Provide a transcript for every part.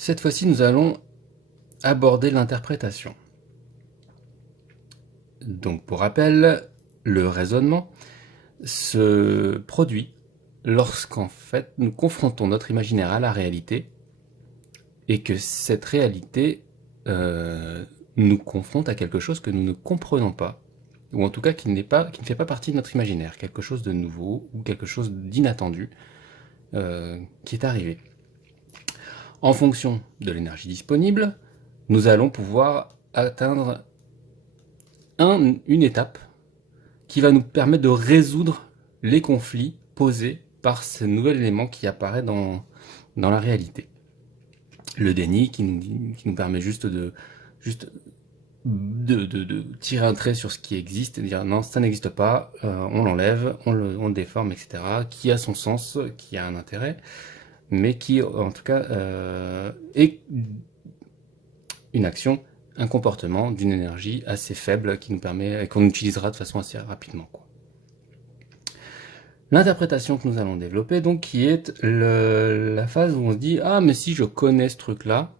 Cette fois-ci, nous allons aborder l'interprétation. Donc, pour rappel, le raisonnement se produit lorsqu'en fait nous confrontons notre imaginaire à la réalité et que cette réalité nous confronte à quelque chose que nous ne comprenons pas, ou en tout cas qui ne fait pas partie de notre imaginaire, quelque chose de nouveau ou quelque chose d'inattendu qui est arrivé. En fonction de l'énergie disponible, nous allons pouvoir atteindre une étape qui va nous permettre de résoudre les conflits posés par ce nouvel élément qui apparaît dans la réalité. Le déni qui nous permet juste de tirer un trait sur ce qui existe et de dire non, ça n'existe pas, on l'enlève, on le déforme, etc. Qui a son sens, qui a un intérêt, mais qui en tout cas est une action, un comportement d'une énergie assez faible qui nous permet, qu'on utilisera de façon assez rapidement, quoi. L'interprétation que nous allons développer, donc, qui est la phase où on se dit « Ah, mais si je connais ce truc-là,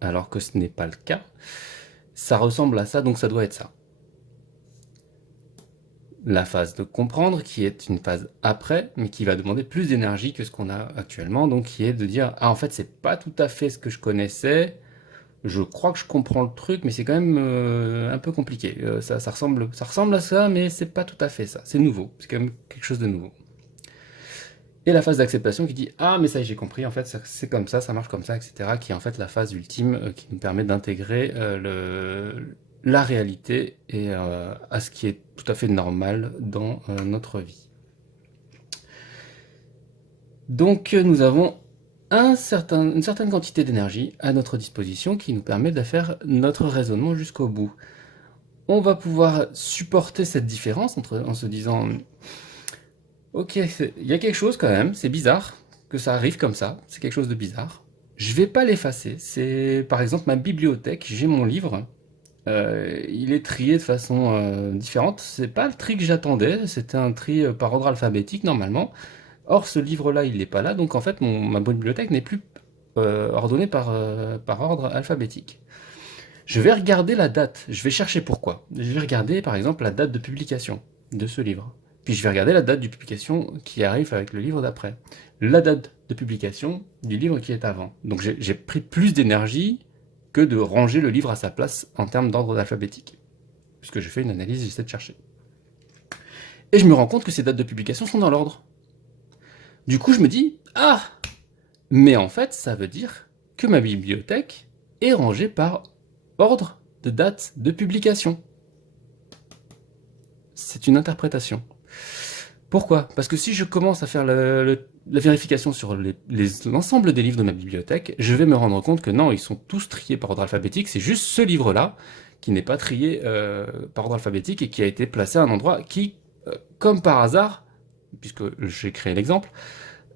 alors que ce n'est pas le cas, ça ressemble à ça, donc ça doit être ça. » La phase de comprendre, qui est une phase après, mais qui va demander plus d'énergie que ce qu'on a actuellement, donc qui est de dire « Ah, en fait, c'est pas tout à fait ce que je connaissais, je crois que je comprends le truc, mais c'est quand même un peu compliqué. Ça ressemble à ça, mais c'est pas tout à fait ça. C'est nouveau, c'est quand même quelque chose de nouveau. » Et la phase d'acceptation qui dit « Ah, mais ça y est, j'ai compris, en fait, c'est comme ça marche comme ça, etc. » qui est en fait la phase ultime qui nous permet d'intégrer la réalité et à ce qui est tout à fait normal dans notre vie. Donc nous avons une certaine quantité d'énergie à notre disposition qui nous permet de faire notre raisonnement jusqu'au bout. On va pouvoir supporter cette différence en se disant ok, il y a quelque chose quand même, c'est bizarre que ça arrive comme ça, c'est quelque chose de bizarre. Je vais pas l'effacer, c'est par exemple ma bibliothèque, j'ai mon livre, il est trié de façon différente, c'est pas le tri que j'attendais, c'était un tri par ordre alphabétique normalement. Or, ce livre-là, il n'est pas là, donc en fait, ma bibliothèque n'est plus ordonnée par ordre alphabétique. Je vais regarder la date, je vais chercher pourquoi. Je vais regarder, par exemple, la date de publication de ce livre. Puis je vais regarder la date de publication qui arrive avec le livre d'après. La date de publication du livre qui est avant. Donc j'ai pris plus d'énergie que de ranger le livre à sa place en termes d'ordre alphabétique. Puisque je fais une analyse, j'essaie de chercher. Et je me rends compte que ces dates de publication sont dans l'ordre. Du coup, je me dis, ah, mais en fait, ça veut dire que ma bibliothèque est rangée par ordre de date de publication. C'est une interprétation. Pourquoi? Parce que si je commence à faire la vérification sur l'ensemble des livres de ma bibliothèque, je vais me rendre compte que non, ils sont tous triés par ordre alphabétique, c'est juste ce livre-là qui n'est pas trié par ordre alphabétique et qui a été placé à un endroit qui, comme par hasard, puisque j'ai créé l'exemple,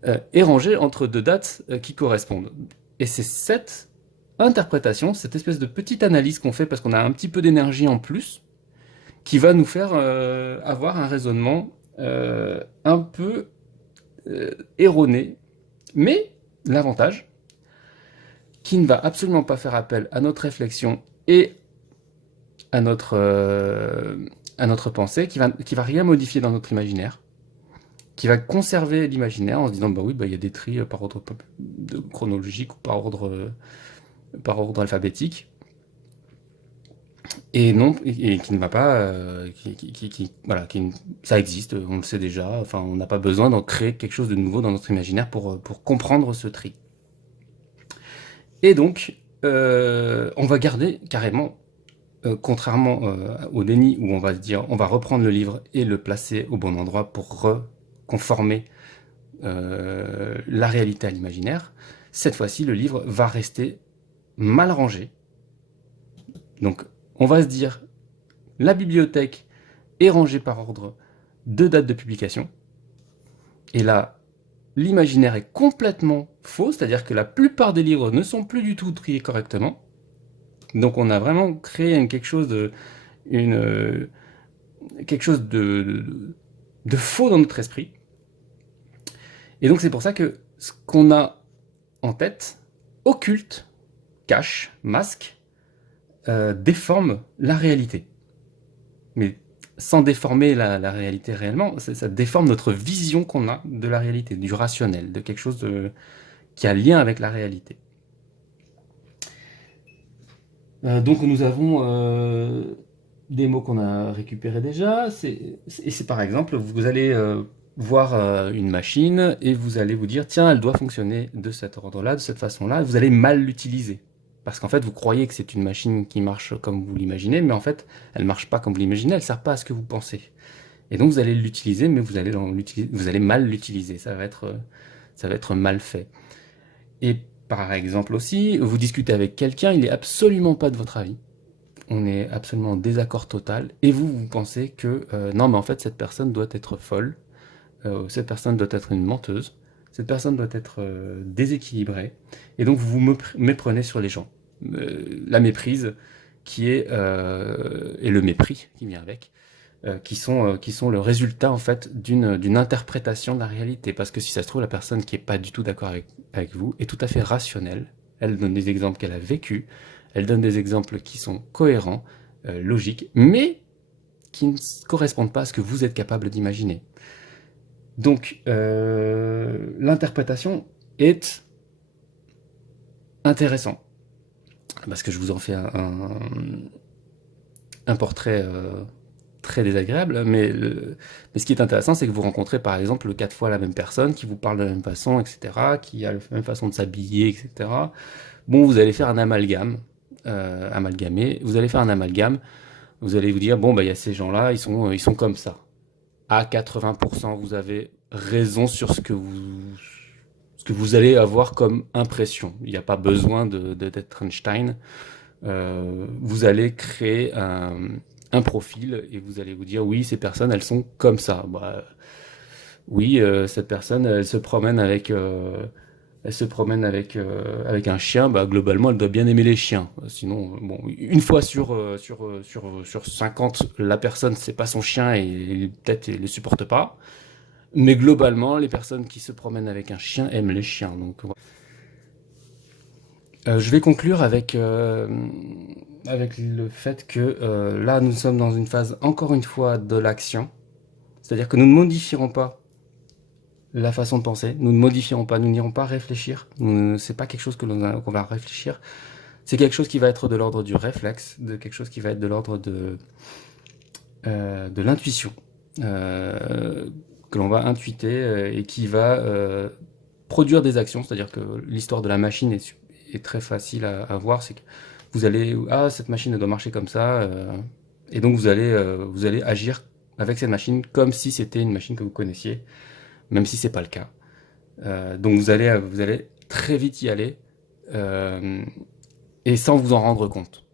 est rangé entre deux dates qui correspondent. Et c'est cette interprétation, cette espèce de petite analyse qu'on fait parce qu'on a un petit peu d'énergie en plus, qui va nous faire avoir un raisonnement un peu erroné. Mais l'avantage, qui ne va absolument pas faire appel à notre réflexion et à notre pensée, qui va rien modifier dans notre imaginaire, qui va conserver l'imaginaire en se disant bah oui, bah, y a des tris par ordre chronologique ou par ordre alphabétique, et non, et qui ne va pas, voilà, ça existe, on le sait déjà, enfin on n'a pas besoin d'en créer quelque chose de nouveau dans notre imaginaire pour comprendre ce tri. Et donc, on va garder carrément, contrairement au déni où on va se dire, on va reprendre le livre et le placer au bon endroit pour reconformer la réalité à l'imaginaire, cette fois-ci, le livre va rester mal rangé. Donc, on va se dire, la bibliothèque est rangée par ordre de date de publication. Et là, l'imaginaire est complètement faux, c'est-à-dire que la plupart des livres ne sont plus du tout triés correctement. Donc, on a vraiment créé quelque chose de faux dans notre esprit. Et donc, c'est pour ça que ce qu'on a en tête, occulte, cache, masque, déforme la réalité. Mais sans déformer la réalité réellement, ça déforme notre vision qu'on a de la réalité, du rationnel, de quelque chose qui a lien avec la réalité. Donc nous avons des mots qu'on a récupérés déjà. C'est par exemple, vous allez voir une machine et vous allez vous dire, tiens, elle doit fonctionner de cet ordre-là, de cette façon-là, et vous allez mal l'utiliser. Parce qu'en fait, vous croyez que c'est une machine qui marche comme vous l'imaginez, mais en fait, elle ne marche pas comme vous l'imaginez, elle ne sert pas à ce que vous pensez. Et donc, vous allez l'utiliser, mais vous allez mal l'utiliser. Ça va être mal fait. Et par exemple aussi, vous discutez avec quelqu'un, il n'est absolument pas de votre avis. On est absolument en désaccord total. Et vous pensez que non, mais en fait, cette personne doit être folle. Cette personne doit être une menteuse. Cette personne doit être déséquilibrée. Et donc, vous vous méprenez sur les gens. La méprise et le mépris qui vient avec, qui sont le résultat en fait d'une interprétation de la réalité. Parce que si ça se trouve, la personne qui est pas du tout d'accord avec vous est tout à fait rationnelle. Elle donne des exemples qu'elle a vécus, elle donne des exemples qui sont cohérents, logiques, mais qui ne correspondent pas à ce que vous êtes capable d'imaginer. Donc, l'interprétation est intéressante, parce que je vous en fais un portrait très désagréable, mais ce qui est intéressant, c'est que vous rencontrez par exemple 4 fois la même personne, qui vous parle de la même façon, etc., qui a la même façon de s'habiller, etc. Bon, vous allez faire un amalgame, vous allez faire un amalgame, vous allez vous dire, bon, bah, il y a ces gens-là, ils sont comme ça. À 80%, vous avez raison sur ce que vous allez avoir comme impression. Il n'y a pas besoin d'être Einstein. Vous allez créer un profil et vous allez vous dire, oui, ces personnes, elles sont comme ça. Bah, oui, cette personne, elle se promène avec un chien. Bah, globalement, elle doit bien aimer les chiens. Sinon, bon, une fois sur 50, la personne, c'est pas son chien et peut-être elle le supporte pas. Mais globalement, les personnes qui se promènent avec un chien aiment les chiens. Donc, voilà. Je vais conclure avec le fait que là, nous sommes dans une phase, encore une fois, de l'action. C'est-à-dire que nous ne modifierons pas la façon de penser, nous ne modifierons pas, nous n'irons pas réfléchir. C'est pas quelque chose qu'on va réfléchir. C'est quelque chose qui va être de l'ordre du réflexe, de quelque chose qui va être de l'ordre de l'intuition, que l'on va intuiter et qui va produire des actions. C'est-à-dire que l'histoire de la machine est très facile à voir. C'est que vous allez, ah, cette machine elle doit marcher comme ça, et donc vous allez agir avec cette machine comme si c'était une machine que vous connaissiez, même si c'est pas le cas. Donc vous allez très vite y aller, et sans vous en rendre compte.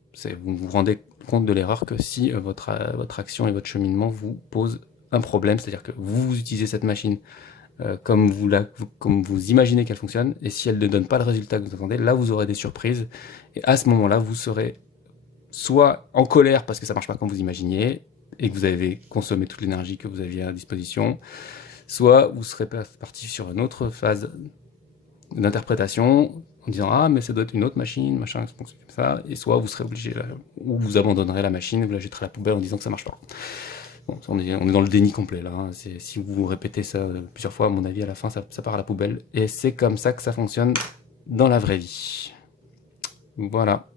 Vous vous rendez compte de l'erreur que si votre action et votre cheminement vous posent un problème, c'est-à-dire que vous utilisez cette machine comme vous imaginez qu'elle fonctionne, et si elle ne donne pas le résultat que vous attendez, là vous aurez des surprises, et à ce moment-là, vous serez soit en colère parce que ça marche pas comme vous imaginiez, et que vous avez consommé toute l'énergie que vous aviez à disposition, soit vous serez parti sur une autre phase d'interprétation, en disant ah mais ça doit être une autre machine, machin, c'est comme ça, et soit vous serez obligé, ou vous abandonnerez la machine, vous la jetterez à la poubelle en disant que ça marche pas. Bon, on est dans le déni complet là, hein. Si vous répétez ça plusieurs fois, à mon avis, à la fin, ça part à la poubelle. Et c'est comme ça que ça fonctionne dans la vraie vie. Voilà.